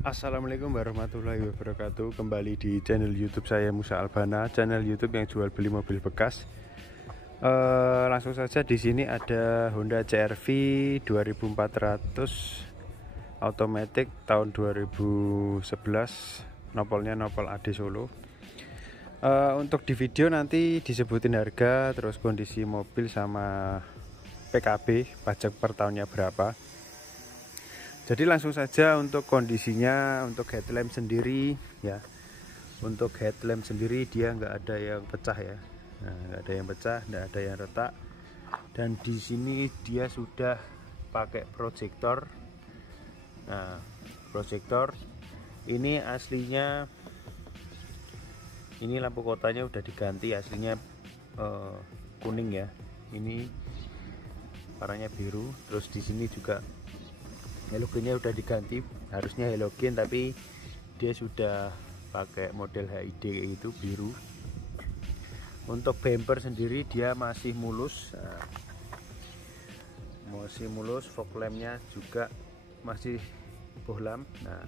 Assalamualaikum warahmatullahi wabarakatuh. Kembali di channel YouTube saya Musa Albana, channel YouTube yang jual beli mobil bekas. Langsung saja, di sini ada Honda CR-V 2400 automatic tahun 2011, nopolnya nopol AD Solo. Untuk di video nanti disebutin harga, terus kondisi mobil sama PKB, pajak per tahunnya berapa. Jadi langsung saja untuk kondisinya. Untuk headlamp sendiri ya, untuk headlamp sendiri dia nggak ada yang pecah ya, nggak ada yang pecah, nggak ada yang retak. Dan di sini dia sudah pakai proyektor. Nah, proyektor ini aslinya, ini lampu kotanya udah diganti, aslinya kuning ya, ini warnanya biru. Terus di sini juga halogennya udah diganti, harusnya halogen tapi dia sudah pakai model HID itu biru. Untuk bumper sendiri dia masih mulus, fog lampnya juga masih bohlam. Nah,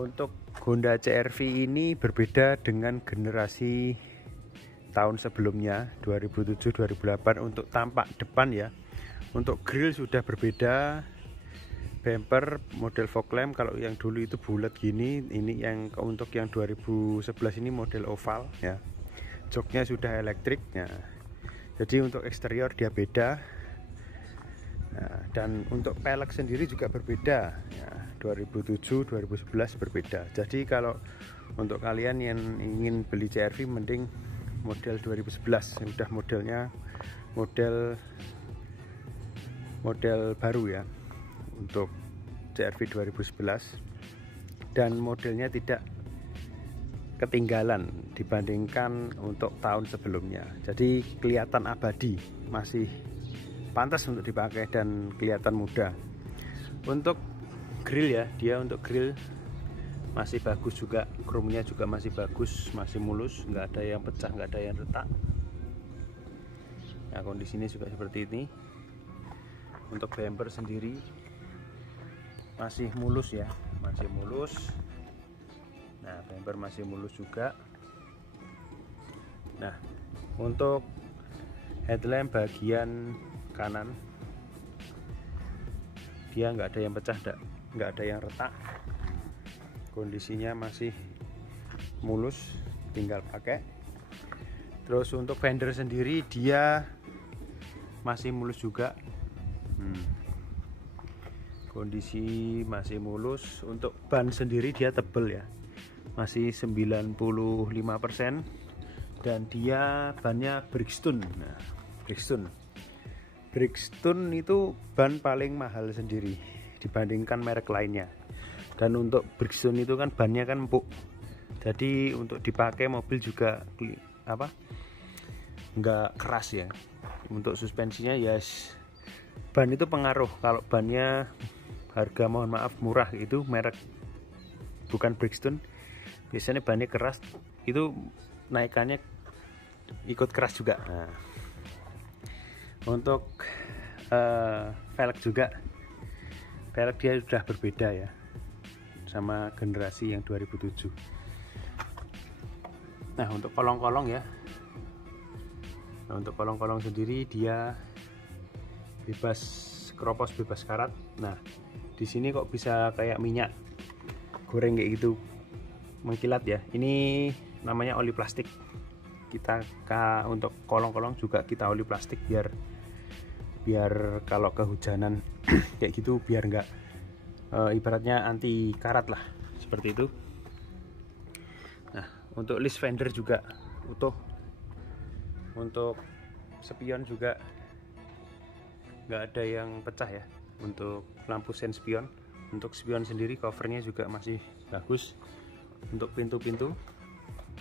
untuk Honda CR-V ini berbeda dengan generasi tahun sebelumnya 2007-2008 untuk tampak depan ya. Untuk grill sudah berbeda. Bumper model fog lamp, kalau yang dulu itu bulat gini, ini yang untuk yang 2011 ini model oval ya. Joknya sudah elektrik ya. Jadi untuk eksterior dia beda. Nah, dan untuk pelek sendiri juga berbeda ya, 2007-2011 berbeda. Jadi kalau untuk kalian yang ingin beli CR-V mending model 2011, udah modelnya model baru ya untuk CR-V 2011, dan modelnya tidak ketinggalan dibandingkan untuk tahun sebelumnya. Jadi kelihatan abadi, masih pantas untuk dipakai dan kelihatan muda. Untuk grill ya, dia untuk grill masih bagus juga, chrome-nya juga masih bagus, masih mulus, nggak ada yang pecah, nggak ada yang retak. Nah, kondisinya juga seperti ini. Untuk bumper sendiri masih mulus ya, masih mulus. Nah, bumper masih mulus juga. Nah, untuk headlamp bagian kanan dia nggak ada yang pecah, nggak ada yang retak, kondisinya masih mulus, tinggal pakai. Terus untuk fender sendiri dia masih mulus juga. Kondisi masih mulus. Untuk ban sendiri dia tebel ya, masih 95%, dan dia bannya Bridgestone. Nah, Bridgestone itu ban paling mahal sendiri dibandingkan merek lainnya. Dan untuk Bridgestone itu kan bannya kan empuk, jadi untuk dipakai mobil juga nggak keras ya. Untuk suspensinya ya, ban itu pengaruh. Kalau bannya harga mohon maaf murah, itu merek bukan Bridgestone, biasanya bannya keras, itu naikannya ikut keras juga. Nah, untuk velg juga, velg dia sudah berbeda ya sama generasi yang 2007. Nah, untuk kolong-kolong ya, untuk kolong-kolong sendiri dia bebas keropos, bebas karat. Nah, di sini kok bisa kayak minyak goreng kayak gitu, mengkilat ya. Ini namanya oli plastik. Kita untuk kolong-kolong juga kita oli plastik biar kalau kehujanan kayak gitu biar nggak ibaratnya anti karat lah, seperti itu. Nah, untuk list fender juga utuh. Untuk spion juga nggak ada yang pecah ya. Untuk lampu sen spion, untuk spion sendiri covernya juga masih bagus. Untuk pintu-pintu,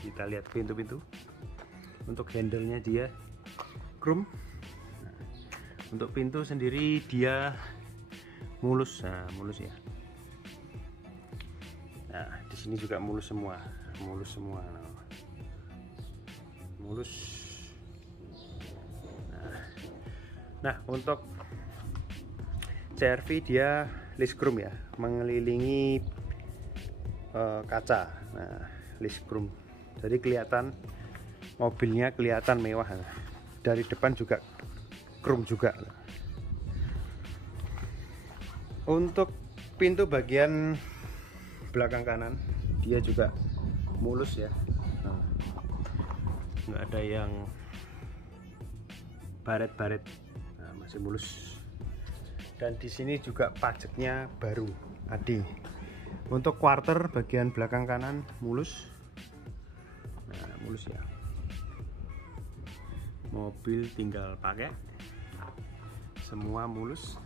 kita lihat pintu-pintu. Untuk handle-nya dia chrome. Nah, untuk pintu sendiri dia mulus, mulus ya. Nah, di sini juga mulus semua, mulus. Nah, untuk CR-V dia list chrome ya, mengelilingi kaca. Nah, list chrome. Jadi kelihatan mobilnya kelihatan mewah. Dari depan juga chrome juga. Untuk pintu bagian belakang kanan dia juga mulus ya. Nah, nggak ada yang baret-baret. Nah, masih mulus. Dan di sini juga pajaknya baru AD. Untuk quarter bagian belakang kanan mulus. Nah, mulus ya. Mobil tinggal pakai. Semua mulus.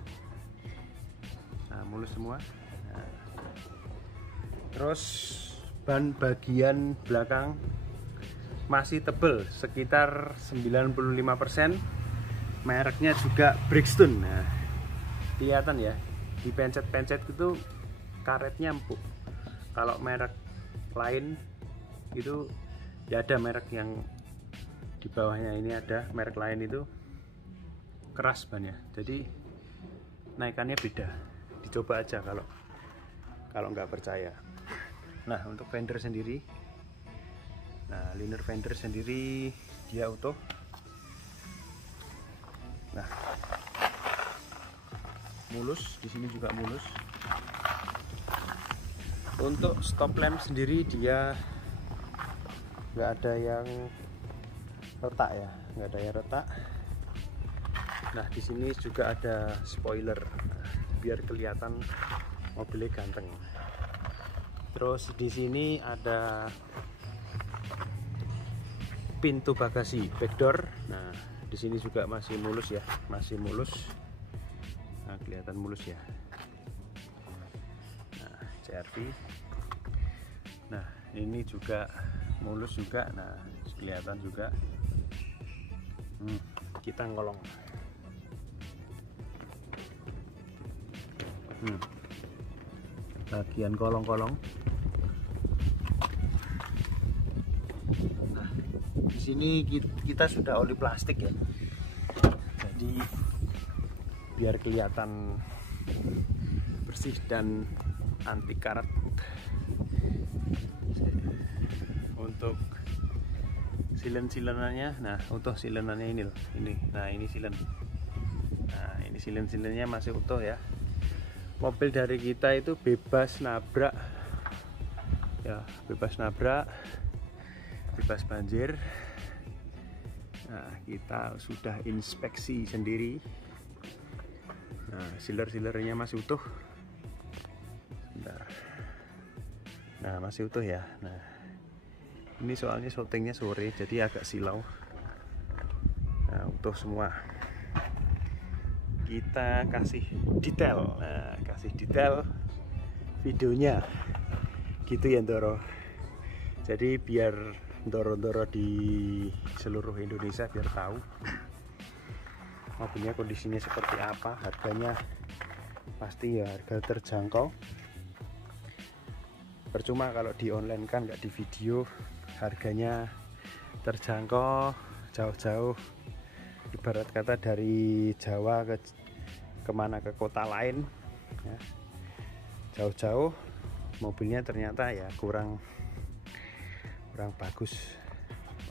Nah, mulus semua. Nah. Terus ban bagian belakang masih tebel sekitar 95%. Mereknya juga Bridgestone. Nah, kelihatan ya, dipencet-pencet itu karetnya empuk. Kalau merek lain itu ya ada merek yang di bawahnya ini ada merek lain itu keras bannya. Jadi naikannya beda. Dicoba aja kalau nggak percaya. Nah, untuk fender sendiri, nah liner fender sendiri dia utuh. Nah, mulus, di sini juga mulus. Untuk stop lamp sendiri dia nggak ada yang retak ya, nggak ada yang retak. Nah, di sini juga ada spoiler, biar kelihatan mobilnya ganteng. Terus di sini ada pintu bagasi backdoor. Nah, di sini juga masih mulus ya, masih mulus. Nah, kelihatan mulus ya. Nah, CRV. Nah, ini juga mulus juga. Nah, kelihatan juga. Kita ngolong. Bagian kolong-kolong. Nah, di sini kita sudah oli plastik ya. Jadi biar kelihatan bersih dan anti karat. Untuk silen-silenannya, nah utuh silenannya ini loh, ini. Nah, ini silen. Nah, ini silen-silennya masih utuh ya. Mobil dari kita itu bebas nabrak ya, bebas nabrak, bebas banjir. Nah, kita sudah inspeksi sendiri. Nah, sealer-sealernya masih utuh. Bentar. Nah, masih utuh ya. Nah, ini soalnya syutingnya sore jadi agak silau. Nah, utuh semua. Kita kasih detail. Nah, kasih detail videonya gitu ya Ndoro. Jadi biar Ndoro-ndoro di seluruh Indonesia biar tahu mobilnya kondisinya seperti apa, harganya pasti ya harga terjangkau. Percuma kalau di online kan nggak di video, harganya terjangkau, jauh-jauh, ibarat kata dari Jawa ke kemana, ke kota lain ya, jauh-jauh, mobilnya ternyata ya kurang bagus,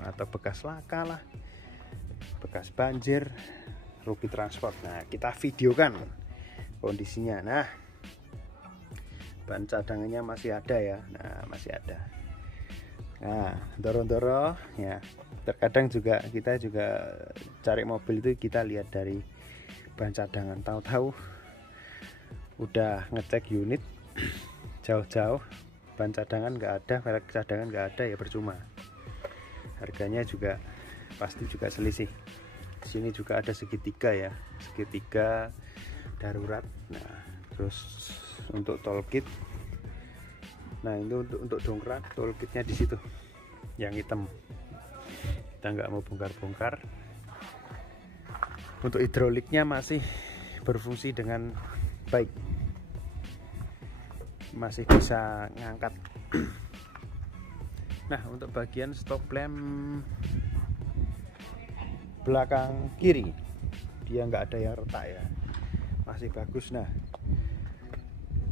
atau bekas laka lah, bekas banjir, rugi transport. Nah, kita videokan kondisinya. Nah, ban cadangannya masih ada ya. Nah, masih ada. Nah, Ndoro-ndoro ya, terkadang juga kita cari mobil itu kita lihat dari ban cadangan. Tahu-tahu udah ngecek unit jauh-jauh, ban cadangan nggak ada, velg cadangan nggak ada, ya percuma. Harganya juga pasti juga selisih. Di sini juga ada segitiga ya, segitiga darurat. Nah, terus untuk toll kit. Nah, itu untuk dongkrak, toll kitnya di situ, yang hitam. Kita nggak mau bongkar-bongkar. Untuk hidroliknya masih berfungsi dengan baik, masih bisa ngangkat. Nah, untuk bagian stop lamp belakang kiri dia nggak ada yang retak ya, masih bagus. Nah,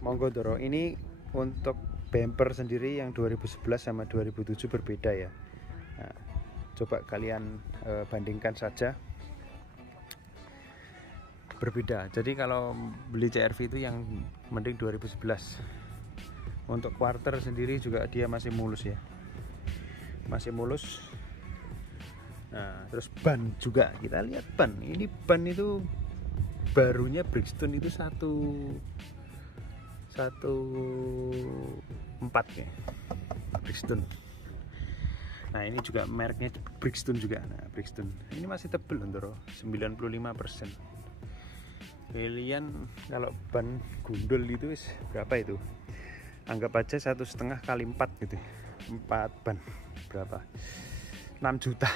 monggo Ndoro, ini untuk bumper sendiri yang 2011 sama 2007 berbeda ya. Nah, coba kalian bandingkan saja, berbeda. Jadi kalau beli CR-V itu yang mending 2011. Untuk quarter sendiri juga dia masih mulus ya, masih mulus. Nah terus ban juga, kita lihat ban. Ini ban itu barunya Bridgestone itu 114 ya, Bridgestone. Nah ini juga mereknya Bridgestone juga. Nah Bridgestone ini masih tebel untuk 95%. Pilihan kalau ban gundul itu berapa itu? Anggap aja 1,5 kali 4 gitu, 4 ban berapa? 6 juta.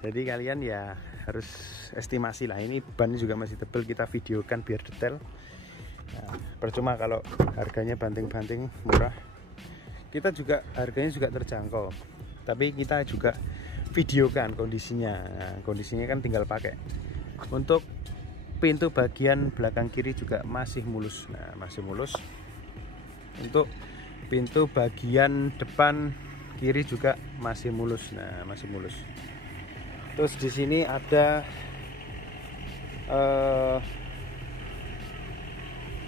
Jadi kalian ya harus estimasi lah. Ini ban juga masih tebel, kita videokan biar detail. Nah, percuma kalau harganya banting-banting murah. Kita juga harganya juga terjangkau, tapi kita juga videokan kondisinya. Nah, kondisinya kan tinggal pakai. Untuk pintu bagian belakang kiri juga masih mulus. Nah masih mulus. Untuk pintu bagian depan kiri juga masih mulus. Nah masih mulus. Terus di sini ada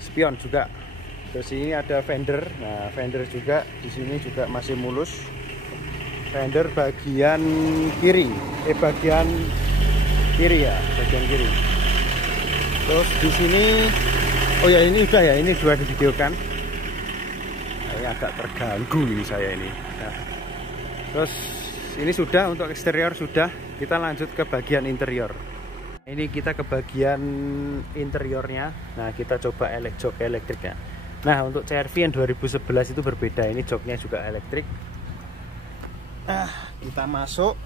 spion juga. Terus ini ada fender. Nah fender juga di sini juga masih mulus. Fender bagian kiri, bagian kiri ya, bagian kiri. Terus di sini, oh ya ini udah ya, ini sudah divideokan. Ini agak terganggu ini saya ini. Nah, terus ini sudah untuk eksterior sudah. Kita lanjut ke bagian interior. Ini kita ke bagian interiornya. Nah kita coba jok elektriknya. Nah untuk CR-V yang 2011 itu berbeda. Ini joknya juga elektrik. Nah kita masuk,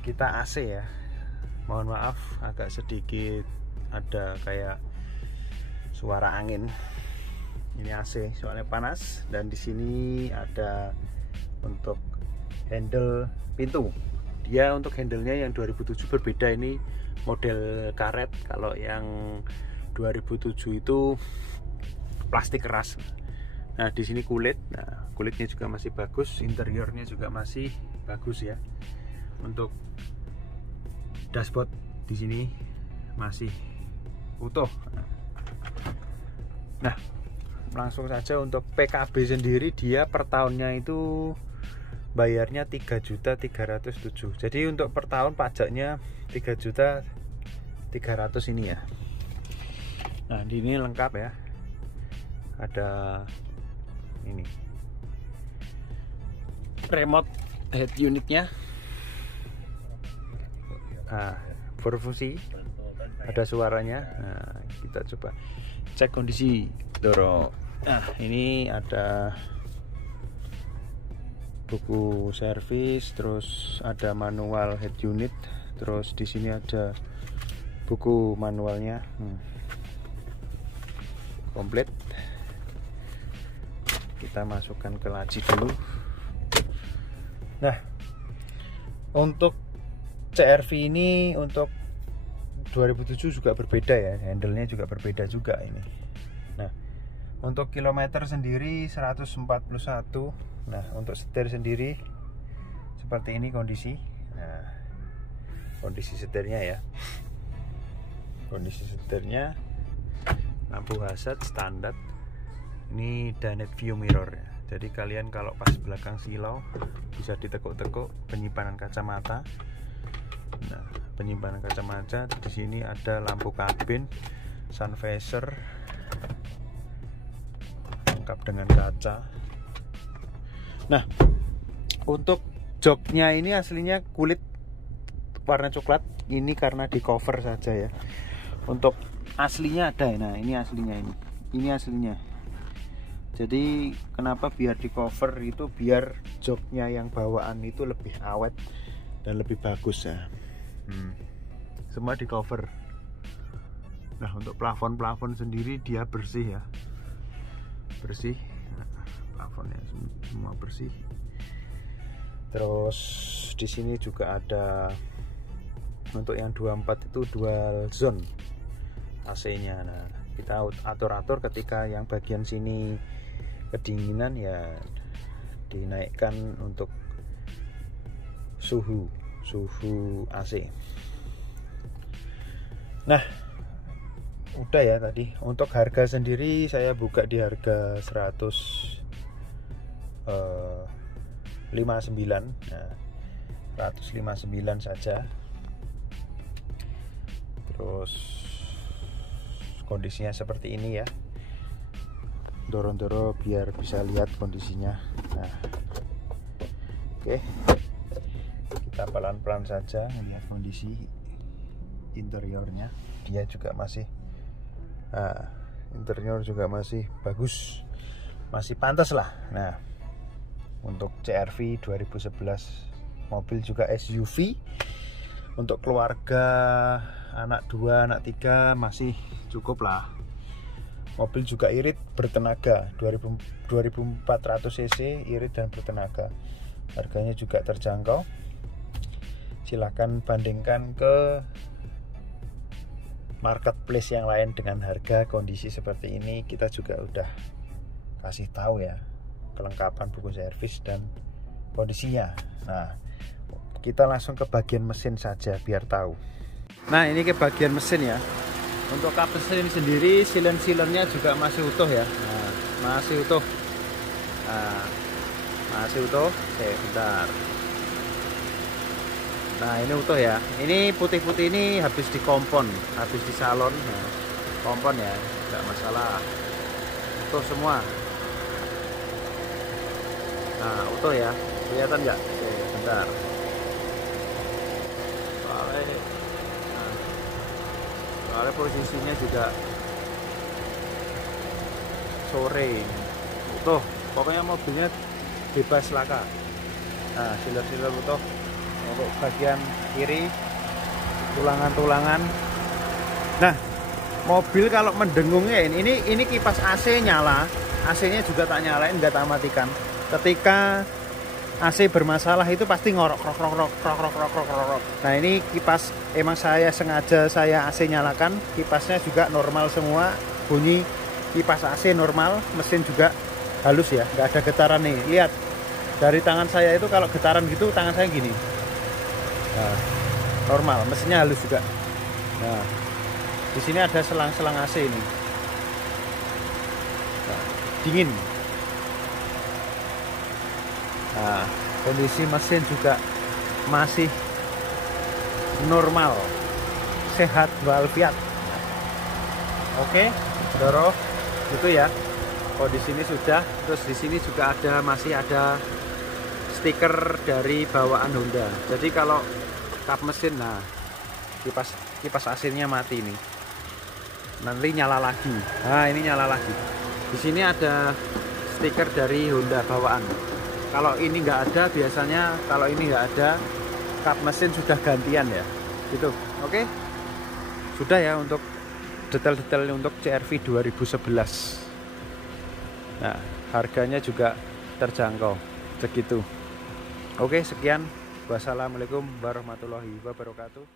kita AC ya. Mohon maaf agak sedikit ada kayak suara angin. Ini AC soalnya panas. Dan di sini ada untuk handle pintu. Dia untuk handlenya yang 2007 berbeda, ini model karet. Kalau yang 2007 itu plastik keras. Nah di sini kulit. Nah kulitnya juga masih bagus, interiornya juga masih bagus ya. Untuk dashboard di sini masih utuh. Nah langsung saja untuk PKB sendiri, dia per tahunnya itu bayarnya 3.307.000. Jadi untuk per tahun pajaknya 3.300.000 ini ya. Nah di ini lengkap ya, ada ini remote head unitnya, berfungsi, ada suaranya. Nah kita coba cek kondisi dorong. Nah ini ada buku servis, terus ada manual head unit, terus di sini ada buku manualnya. Komplit. Kita masukkan ke laci dulu. Nah untuk CR-V ini untuk 2007 juga berbeda ya, handle-nya juga berbeda juga ini. Nah untuk kilometer sendiri 141. Nah untuk setir sendiri seperti ini kondisi. Nah kondisi setirnya ya, kondisi setirnya, lampu hazard standar. Ini Danet view mirror ya. Jadi kalian kalau pas belakang silau bisa ditekuk-tekuk. Penyimpanan kacamata. Nah penyimpanan kacamata. Di sini ada lampu kabin, sun visor, lengkap dengan kaca. Nah untuk joknya ini aslinya kulit warna coklat, ini karena di cover saja ya. Untuk aslinya ada. Nah ini aslinya, ini aslinya. Jadi kenapa biar di cover itu, biar joknya yang bawaan itu lebih awet dan lebih bagus ya. Semua di cover. Nah untuk plafon sendiri dia bersih ya, bersih. Plafonnya semua bersih. Terus di sini juga ada untuk yang 24 itu dual zone AC-nya. Nah, kita atur-atur ketika yang bagian sini kedinginan ya dinaikkan untuk suhu AC. Nah, udah ya tadi. Untuk harga sendiri saya buka di harga 159. Nah, 159 saja. Terus kondisinya seperti ini ya. Dorong-dorong biar bisa lihat kondisinya. Nah, oke, kita pelan-pelan saja melihat kondisi interiornya. Dia juga masih interior juga masih bagus, masih pantas lah. Nah, untuk CR-V 2011, mobil juga SUV untuk keluarga, anak 2, anak 3 masih cukup lah. Mobil juga irit bertenaga, 2400 cc, irit dan bertenaga. Harganya juga terjangkau. Silahkan bandingkan ke marketplace yang lain dengan harga kondisi seperti ini. Kita juga udah kasih tahu ya kelengkapan buku servis dan kondisinya. Nah, kita langsung ke bagian mesin saja biar tahu. Nah, ini ke bagian mesin ya. Untuk kap mesin sendiri, silen-silennya juga masih utuh ya. Nah, masih utuh. Nah, masih utuh. Oke, bentar. Nah, ini utuh ya. Ini putih-putih ini habis di kompon, habis di salon. Nah, kompon ya, nggak masalah. Utuh semua. Nah, utuh ya. Kelihatan nggak? Oke, bentar. Soalnya posisinya juga sore. Utuh. Pokoknya mobilnya bebas laka. Nah, siler-siler utuh. Untuk bagian kiri, tulangan-tulangan. Nah, mobil kalau mendengungnya ini kipas AC nyala, AC-nya juga tak nyalain, nggak tak matikan. Ketika AC bermasalah itu pasti ngorok krok. Nah, ini kipas emang saya sengaja AC nyalakan, kipasnya juga normal semua, bunyi kipas AC normal, mesin juga halus ya, nggak ada getaran nih. Lihat dari tangan saya itu kalau getaran gitu tangan saya gini. Nah, normal, mesinnya halus juga. Nah, di sini ada selang-selang AC ini. Nah, dingin. Nah, kondisi mesin juga masih normal, sehat walafiat. Oke, Doro, itu ya. Oh, di sini sudah. Terus di sini juga masih ada stiker dari bawaan Honda. Jadi kalau kap mesin, nah kipas AC-nya mati nih. Nanti nyala lagi. Nah, ini nyala lagi. Di sini ada stiker dari Honda bawaan. Kalau ini nggak ada, biasanya kalau ini nggak ada, kap mesin sudah gantian ya. Gitu. Oke. Sudah ya untuk detail-detail untuk CR-V 2011. Nah, harganya juga terjangkau segitu. Oke, sekian. Wassalamualaikum warahmatullahi wabarakatuh.